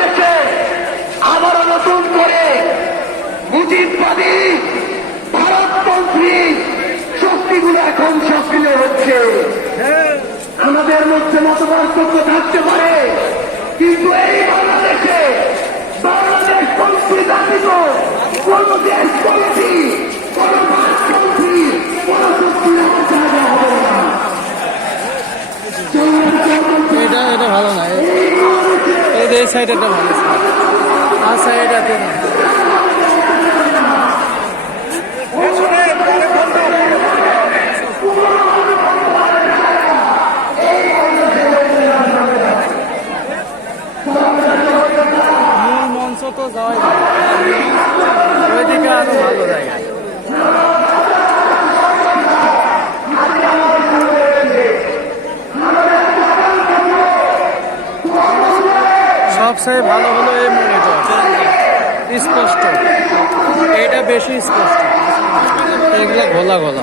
বাংলাদেশে আবারও নতুন করে মুজিববাদী ভারতপন্থী শক্তিগুলো এখন সক্রিয় হচ্ছে। আমাদের মধ্যে মতপার্থক্য থাকতে পারে, কিন্তু এই বাংলাদেশে বাংলাদেশ ব্যতীত কোন দেশপন্থী কোন সাইডেরটা ভালো ছিল। আর সাইডটাতে সবচেয়ে ভালো হলো এই মনিটর স্পষ্ট। এটা বেশি স্পষ্ট। এগুলো ঘোলা ঘোলা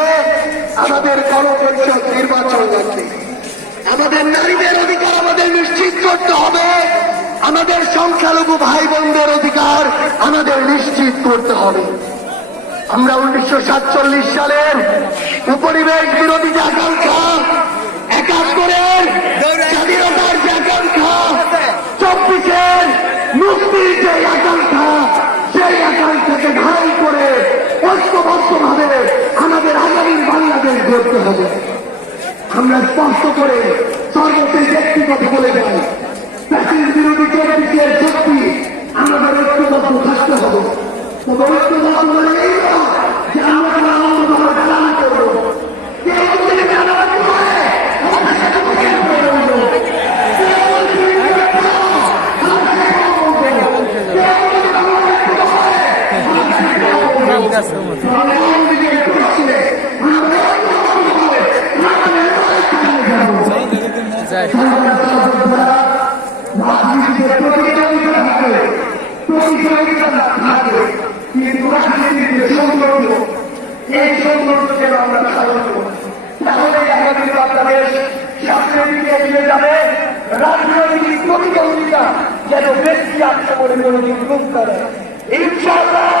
আমাদের গণপরিষদ নির্বাচন লাগবে আমাদের নারীদের অধিকার আমাদের নিশ্চিত করতে হবে। আমাদের সংখ্যালঘু ভাই বোনদের অধিকার আমাদের নিশ্চিত করতে হবে। আমরা উনিশশো সাতচল্লিশ সালের উপরিবেশ বিরোধী যে আকাঙ্ক্ষা একাত্তরের স্বাধীনতার আকাঙ্ক্ষা, চব্বিশের মুক্তির যে আকাঙ্ক্ষা সেই আকাঙ্ক্ষাকে ধারণ করে ঐক্যবদ্ধভাবে আমাদের আগামীর বাংলাদেশ গড়তে হবে। আমরা স্পষ্ট করে সর্বশেষ ব্যক্তি কথা বলে যাই প্রাচীন বিরোধী চব্বিশের শক্তি আমাদের ঐক্যবদ্ধ থাকতে হবে। তবে ঐক্যবদ্ধ মানে এই নয় যে আমরা কোনো আনন্দভাবে চালান করব কে বলছে যে চাঁদাবাজি করে? আমরা সেটা বলতে পারব না। কে বলছে যে বিরোধী করে? আমরা সেটা বলব। কে বলছে যে বাংলাদেশ থেকে করে? আমরা সেটা বলব। রাম গাছের মতো আমরা আওয়ামী লীগের করছিলে। আমরা ঐক্যবদ্ধভাবে আমাদের লড়াই চালিয়ে যাব। যাই রাজনীতিতে প্রতিযোগিতা থাকে প্রতিযোগিতা থাকে কিন্তু রাজনীতির যে সৌন্দর্য এই সৌন্দর্যকে আমরা ধারণ করব তাহলে আগামী বাংলাদেশ যাবে রাজনৈতিক প্রতিযোগিতা যেন ব্যক্তি আক্রমণে কোনোদিন রূপ করে ইনশাআল্লাহ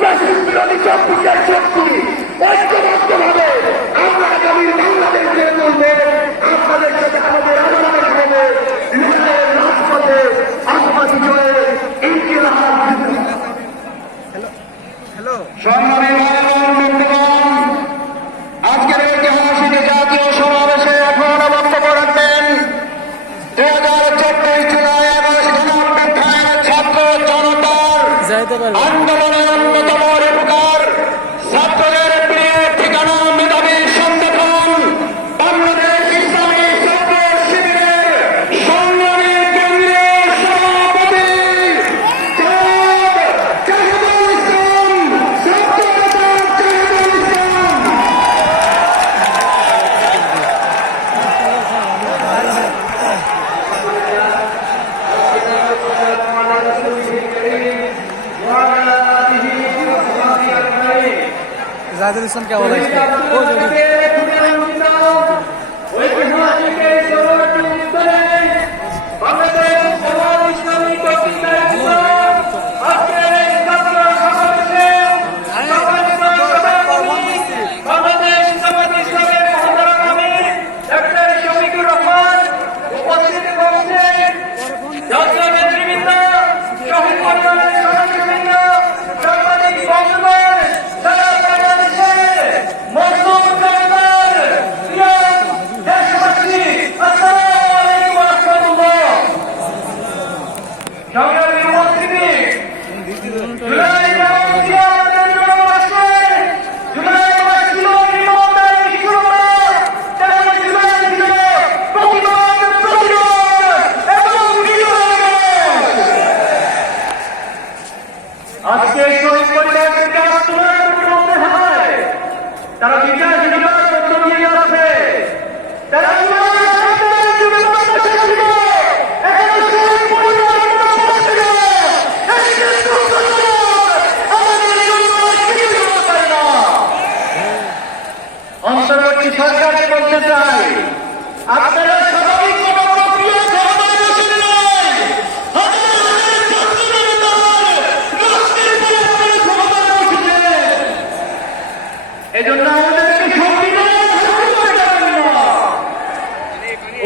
দেশের বিরোধী চব্বিশের শক্তি ঐক্যবদ্ধভাবে আমরা আগামীর বাংলাদেশ গড়ে আপনাদের সাথে আমাদের আন্দোলন হবে লড়াইয়ের রাজপথে জয়ে জনতার যাইতে পারবে रेजोल्यूशन क्या होगा इसका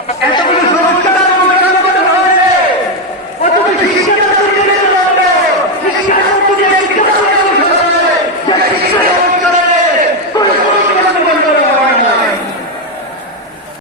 আপনাদের